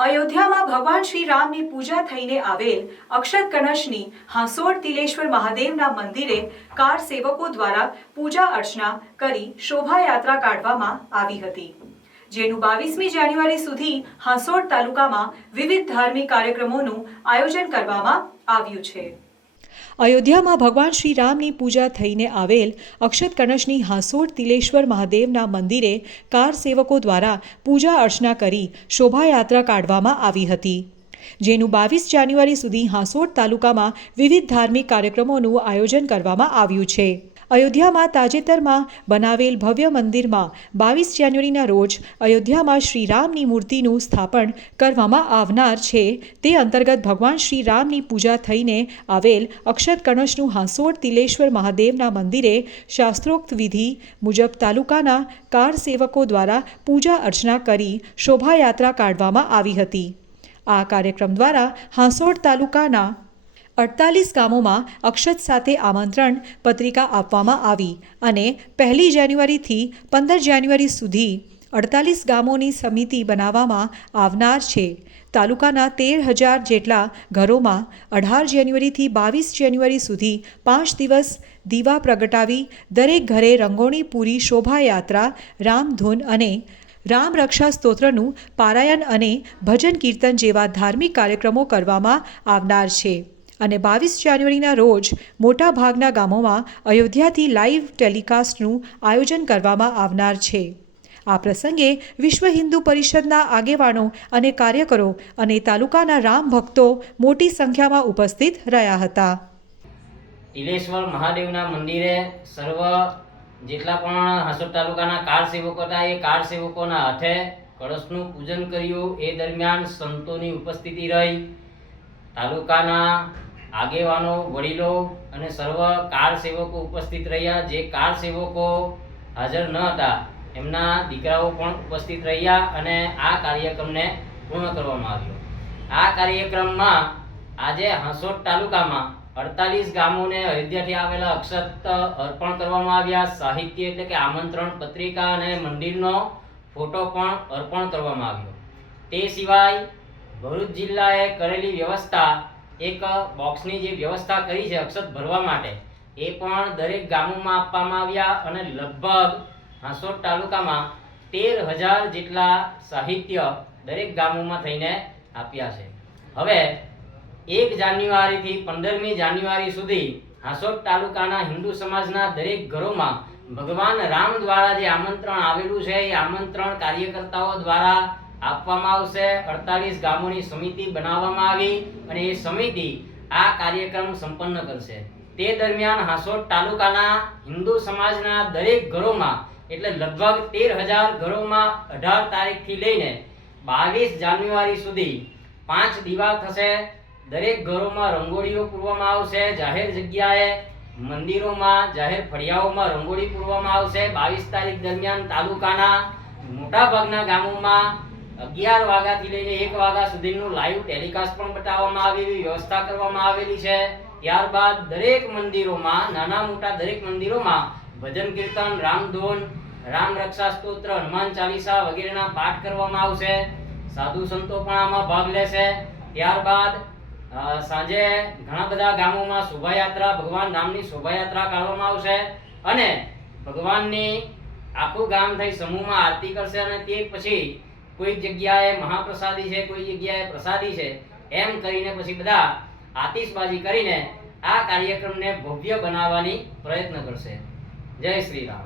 અયોધ્યામાં ભગવાન શ્રી રામની પૂજા થઈને આવેલ અક્ષત કળશની હાંસોડ તિલેશ્વર મહાદેવના મંદિરે કાર સેવકો દ્વારા પૂજા અર્ચના કરી શોભાયાત્રા કાઢવામાં આવી હતી, જેનું 22મી જાન્યુઆરી સુધી હાંસોડ તાલુકામાં વિવિધ ધાર્મિક કાર્યક્રમોનું આયોજન કરવામાં આવ્યું છે। અયોધ્યામાં ભગવાન શ્રી રામની પૂજા થઈને આવેલ અક્ષત કળશની હાંસોડ તિલેશ્વર મહાદેવના મંદિરે કાર સેવકો દ્વારા પૂજા અર્ચના કરી શોભાયાત્રા કાઢવામાં આવી હતી, જેનું 22 જાન્યુઆરી સુધી હાંસોડ તાલુકામાં વિવિધ ધાર્મિક કાર્યક્રમોનું આયોજન કરવામાં આવ્યું છે। અયોધ્યામાં તાજેતરમાં બનાવેલ ભવ્ય મંદિરમાં 22 જાન્યુઆરીના રોજ અયોધ્યામાં શ્રી રામની મૂર્તિનું સ્થાપન કરવામાં આવનાર છે, તે અંતર્ગત ભગવાન શ્રી રામની પૂજા થઈને આવેલ અક્ષત કળશનું હાંસોડ તિલેશ્વર મહાદેવના મંદિરે શાસ્ત્રોક્ત વિધિ મુજબ તાલુકાના કાર સેવકો દ્વારા પૂજા અર્ચના કરી શોભાયાત્રા કાઢવામાં આવી હતી। આ કાર્યક્રમ દ્વારા હાંસોડ તાલુકાના 48 ગામોમાં અક્ષત સાથે આમંત્રણ પત્રિકા આપવામાં આવી અને 1 જાન્યુઆરીથી 15 જાન્યુઆરી સુધી 48 ગામોની સમિતિ બનાવવામાં આવનાર છે। તાલુકાના 13,000 જેટલા ઘરોમાં 18 જાન્યુઆરીથી 22 જાન્યુઆરી સુધી 5 દિવસ દીવા પ્રગટાવી દરેક ઘરે રંગોળી પૂરી શોભાયાત્રા, રામધૂન અને રામ રક્ષા સ્તોત્રનું પારાયણ અને ભજન કીર્તન જેવા ધાર્મિક કાર્યક્રમો કરવામાં આવનાર છે અને 22 જાન્યુઆરીના રોજ મોટા ભાગના ગામોમાં અયોધ્યાથી લાઈવ ટેલિકાસ્ટનું આયોજન કરવામાં આવનાર છે। આ પ્રસંગે વિશ્વ હિન્દુ પરિષદના આગેવાનો અને કાર્યકરો અને તાલુકાના રામ ભક્તો મોટી સંખ્યામાં ઉપસ્થિત રહ્યા હતા। તિલેશ્વર મહાદેવના મંદિરે સર્વ જેટલા પણ હાંસોડ તાલુકાના કાર સેવકો હતા એ કાર સેવકોના હાથે કળશનું પૂજન કર્યું। એ દરમિયાન સંતોની ઉપસ્થિતિ રહી, તાલુકાના આગેવાનો, વડીલો અને સર્વ કાર સેવકો ઉપસ્થિત રહ્યા। જે કાર સેવકો હાજર ન હતા એમના દીકરાઓ પણ ઉપસ્થિત રહ્યા અને આ કાર્યક્રમને પૂર્ણ કરવામાં આવ્યો। આ કાર્યક્રમમાં આજે હાંસોડ તાલુકામાં 48 ગામોને અયોધ્યાથી આવેલા અક્ષત અર્પણ કરવામાં આવ્યા। સાહિત્ય એટલે કે આમંત્રણ પત્રિકા અને મંદિરનો ફોટો પણ અર્પણ કરવામાં આવ્યો। તે સિવાય ભરૂચ જિલ્લાએ કરેલી વ્યવસ્થા, એક બોક્સની જે વ્યવસ્થા કરી છે અક્ષત ભરવા માટે, એ પણ દરેક ગામોમાં આપવામાં આવ્યા અને લગભગ હાંસોડ તાલુકામાં 13,000 જેટલા સાહિત્ય દરેક ગામોમાં થઈને આપ્યા છે। હવે 1 જાન્યુઆરીથી 15મી જાન્યુઆરી સુધી હાંસોડ તાલુકાના હિન્દુ સમાજના દરેક ઘરોમાં ભગવાન રામ દ્વારા જે આમંત્રણ આવેલું છે એ આમંત્રણ કાર્યકર્તાઓ દ્વારા આપવામાં આવશે। 48 ગામોની સમિતિ બનાવવામાં આવી અને એ સમિતિ આ કાર્યક્રમ સંપન્ન કરશે। તે દરમિયાન હાંસોડ તાલુકાના હિન્દુ સમાજના દરેક ઘરોમાં એટલે લગભગ 13,000 ઘરોમાં 18 તારીખથી લઈને 22 જાન્યુઆરી સુધી 5 દીવા થશે। દરેક ઘરોમાં રંગોળીઓ પૂરવામાં આવશે। જાહેર જગ્યાએ, મંદિરોમાં, જાહેર ફળિયાઓમાં રંગોળી પૂરવામાં આવશે। 22 તારીખ દરમિયાન તાલુકાના મોટાભાગના ગામોમાં 11 વાગ્યાથી લઈને 1 વાગ્યા સુધીનું લાઈવ ટેલિકાસ્ટ પણ બતાવવામાં આવે એવી વ્યવસ્થા કરવામાં આવેલી છે। ત્યારબાદ દરેક મંદિરોમાં, નાના મોટા દરેક મંદિરોમાં ભજન કીર્તન, રામધૂન, રામ રક્ષા સ્તોત્ર, હનુમાન ચાલીસા વગેરેના પાઠ કરવામાં આવશે। સાધુ સંતો પણ આમાં ભાગ લેશે। ત્યારબાદ સાંજે ઘણા બધા ગામોમાં શોભાયાત્રા, ભગવાન રામની શોભાયાત્રા કાઢવામાં આવશે અને ભગવાનની આખું ગામ થઈ સમૂહમાં આરતી કરશે અને તે પછી કોઈ જગ્યાએ મહાપ્રસાદી છે, કોઈ જગ્યાએ પ્રસાદી છે, એમ કરીને પછી બધા આતિશબાજી કરીને આ કાર્યક્રમને ભવ્ય બનાવવાની પ્રયત્ન કરશે। જય શ્રી રામ।